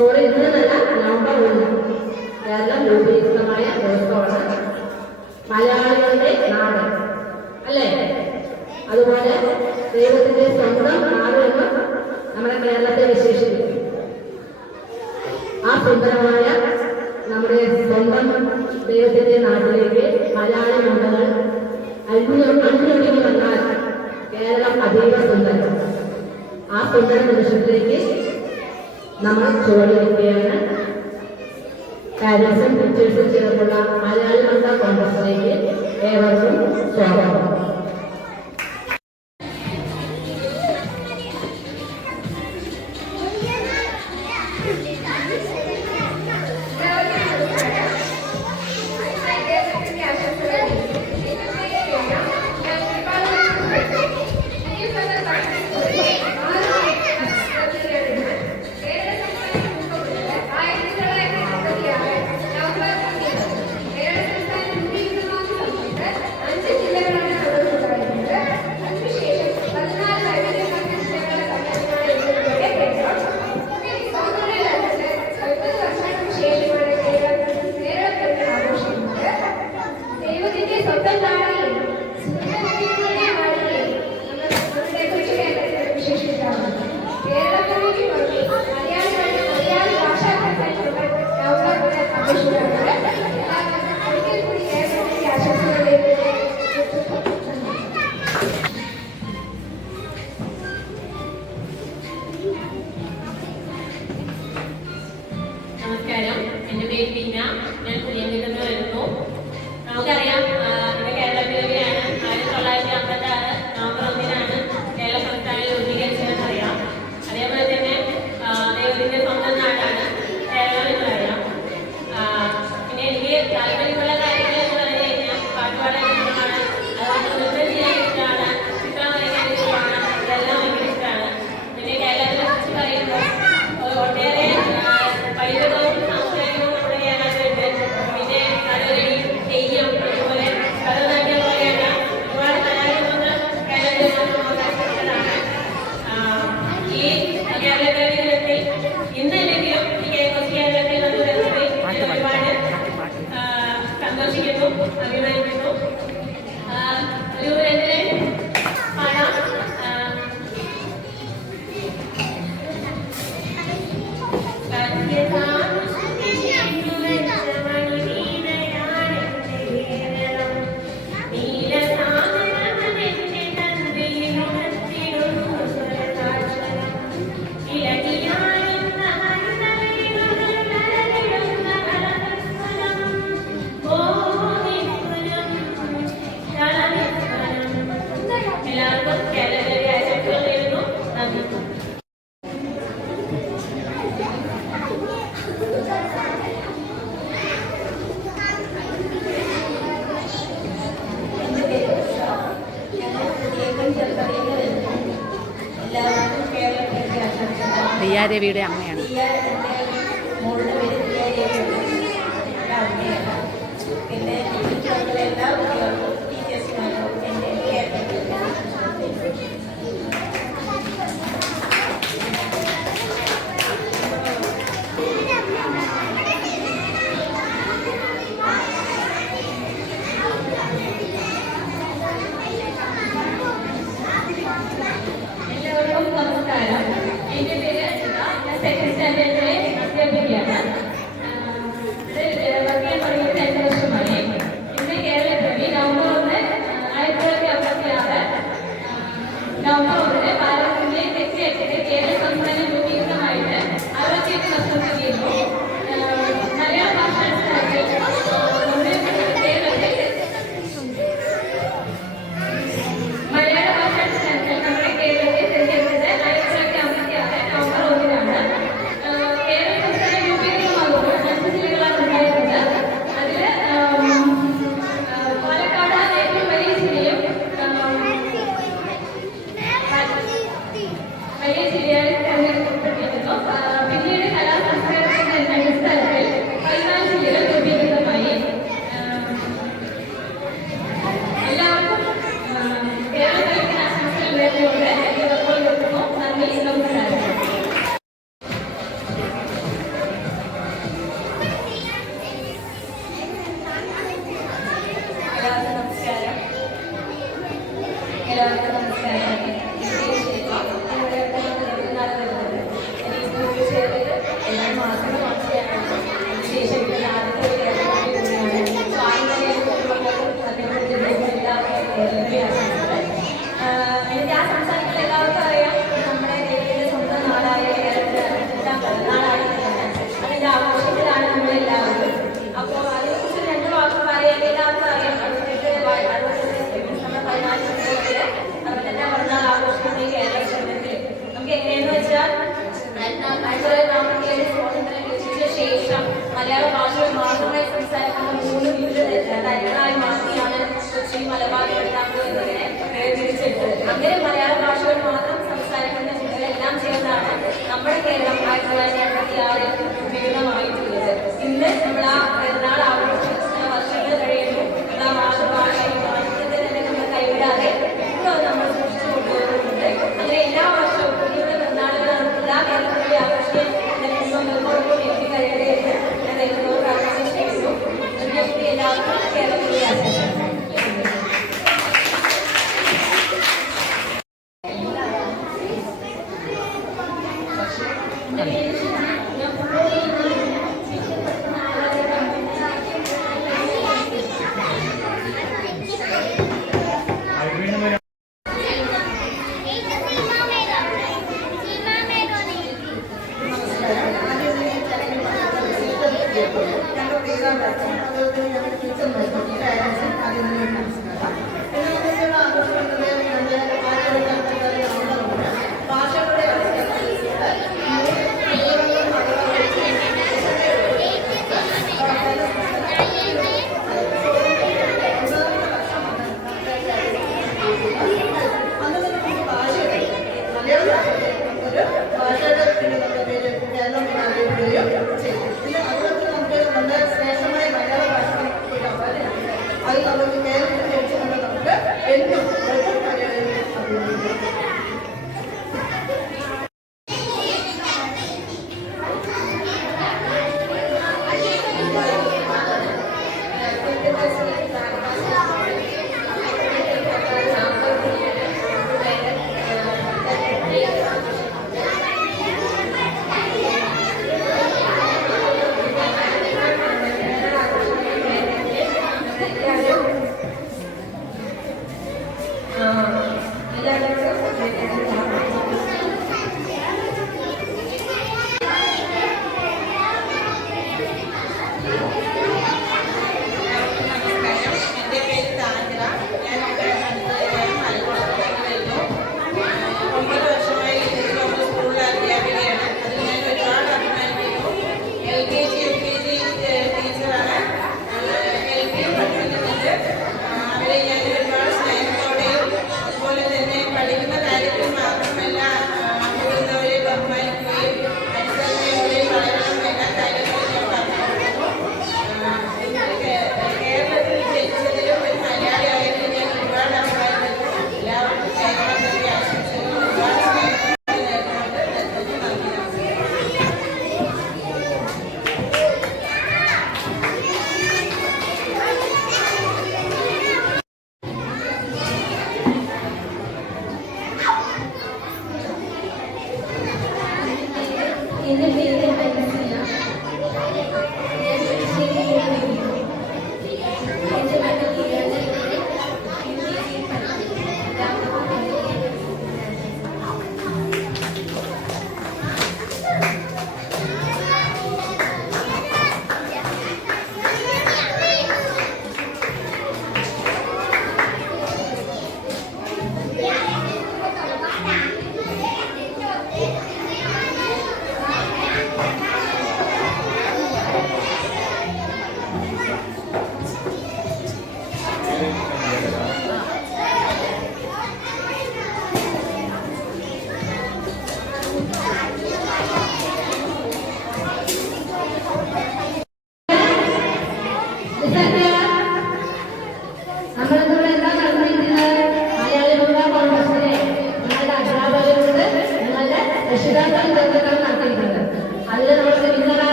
ഇന്നല്ല നവംബർ 1 കേരളം രൂപീകൃതമായ ദിവസമാണ്. മലയാളികളുടെ നാട് അല്ലേ? അതുപോലെ ദൈവത്തിന്റെ സ്വന്തം നാട് എന്ന് നമ്മുടെ കേരളത്തെ വിശേഷിപ്പിക്കും. ആ സുന്ദരമായ നമ്മുടെ സ്വന്തം ദൈവത്തിന്റെ നാട്ടിലേക്ക് മലയാളി മണ്ഡലങ്ങൾ അന്യൊരുങ്ങി വന്നാൽ കേരളം അതീവ സുന്ദരം. ആ സുന്ദര നിമിഷത്തിലേക്ക് നമ്മൾ ചുവടുവെക്കുകയാണ്. പാരൻസും ടീച്ചേഴ്സും ചേർന്നുള്ള മലയാളി മണ്ഡല കോൺഗ്രസിലേക്ക് ഏവർക്കും സ്വാഗതം. നമസ്കാരം, എൻ്റെ പേര് ബീന. ഞാൻ പുതിയതിൽ നിന്ന് വരുന്നു. നമുക്കറിയാം, നമ്മുടെ കേരളപ്പിറവിയാണ് 1956 നവംബർ 1 കേരള സംസ്ഥാനം രൂപീകരിച്ചതെന്ന് അറിയാം. അതേപോലെ തന്നെ ദൈവത്തിന്റെ സ്വന്തം നാടാണ് കേരളം എന്ന് അറിയാം. പിന്നെ എനിക്ക് താല്പര്യമുള്ള കാര്യങ്ങൾ എന്ന് പറഞ്ഞു കഴിഞ്ഞാൽ പാട്ടുപാടാൻ ഇഷ്ടമാണ്, അതുകൊണ്ട് നൃത്തം ചെയ്യാൻ ഇഷ്ടമാണ്, ചിത്രം വരയ്ക്കാൻ ഇഷ്ടമാണ്. ഇതെല്ലാം ഭയങ്കര ഇഷ്ടമാണ്. പിന്നെ കേരളത്തിനെ കുറിച്ച് പറയുമ്പോൾ ഒട്ടേറെ പൈതൃകവും സാംസ്കാരികവും നമ്മുടെ കേരളത്തിലുണ്ട്. പിന്നെ കഥകളി, തെയ്യം, അതുപോലെ ഭരതനാട്യം പോലെയുള്ള ഒരുപാട് കലാരൂപങ്ങൾ കേരളത്തിൽ മാത്രം അവകാശപ്പെട്ടതാണ്. ഈ കേരളത്തിൽ ഇന്നല്ലെങ്കിലും കൊച്ചി കേരളത്തിൽ വന്നു വരുന്നതിൽ ഒരുപാട് സന്തോഷിക്കുന്നു, അഭിമാനിക്കുന്നു. ഒരു പാടാം. എല്ലാവർക്കും കേരളത്തിലെ ആശംസകൾ നേരുന്നു. നന്ദി. ദിയാദേവിയുടെ അമ്മയാണ്. പിന്നെ എല്ലാ കുട്ടികൾക്കും ടീച്ചേഴ്സിനും എൻ്റെ എല്ലാവർക്കും നമസ്കാരം. എൻ്റെ പേര് ഞാൻ സെക്കൻഡ് സ്റ്റാൻഡേർഡിലെ അധ്യാപികയാണ്. വർക്ക് തുടങ്ങിയിട്ട് 2 വർഷമായി. ഇന്ന് കേരളപ്പിറവി നവംബർ 1 1956 നവംബർ 1 ഭാരതത്തിന്റെ തെക്കേ അറ്റത്ത് കേരള സംസ്ഥാനം രൂപീകൃതമായിട്ട് 68 വർഷം തികയുന്നു. മലയാള ഭാഷാടിസ്ഥാനത്തിൽ നമ്മുടെ കേരളത്തെ തിരഞ്ഞെടുത്തത് 1956 നവംബർ 1 കേരള സംസ്ഥാനം രൂപീകൃതമാകുമ്പോൾ 5 ജില്ലകളാണ് ഉണ്ടായിരുന്നത്. അതിൽ പാലക്കാട് ഏറ്റവും വലിയ ജില്ലയും വലിയ ജില്ലയായി തെരഞ്ഞെടുക്കപ്പെട്ടിരുന്നു. പിന്നീട് കലാ സംസ്കാരത്തിന്റെ അടിസ്ഥാനത്തിൽ 14 ജില്ലകൾ രൂപീകൃതമായി. എല്ലാവർക്കും കേരളത്തിലേക്ക് ആശംസകൾ നേർന്നുകൊണ്ട് നിർത്തുന്നു. നന്ദി, നമസ്കാരം. മലയാള ഭാഷകൾ മാത്രം സംസാരിക്കുന്ന ജില്ലകളെല്ലാം ചേർന്നാണ് നമ്മുടെ കേരളം 1956 രൂപീകൃതമായിട്ടുള്ളത്. ഇന്ന് നമ്മൾ ആ പെരുന്നാൾ ആഘോഷിക്കുന്ന വർഷങ്ങൾ കഴിയുന്നു. നമ്മൾ ആ മാതൃഭാഷയും മാറ്റത്തെ തന്നെ നമ്മൾ കൈവിടാതെ ഇപ്പോഴും നമ്മൾ സൂക്ഷിച്ചു കൊണ്ടുപോകുന്നുണ്ട്. അങ്ങനെ എല്ലാ വർഷവും പുതിയ പെരുന്നാളുകൾ നമുക്ക് എല്ലാ കേരളത്തിലും ആഘോഷിക്കാൻ നമ്മളോടൊപ്പം എത്തിക്കഴിയട്ടെ എന്ന് ഞാൻ ദൈവത്തോട് പ്രാർത്ഥന ചെയ്യുന്നു. എല്ലാവർക്കും കേരളത്തിലെ ആശംസകൾ.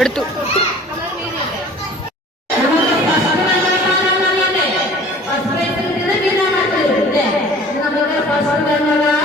എടുത്തു. നമുക്ക് സ്വന്തങ്ങളാൽ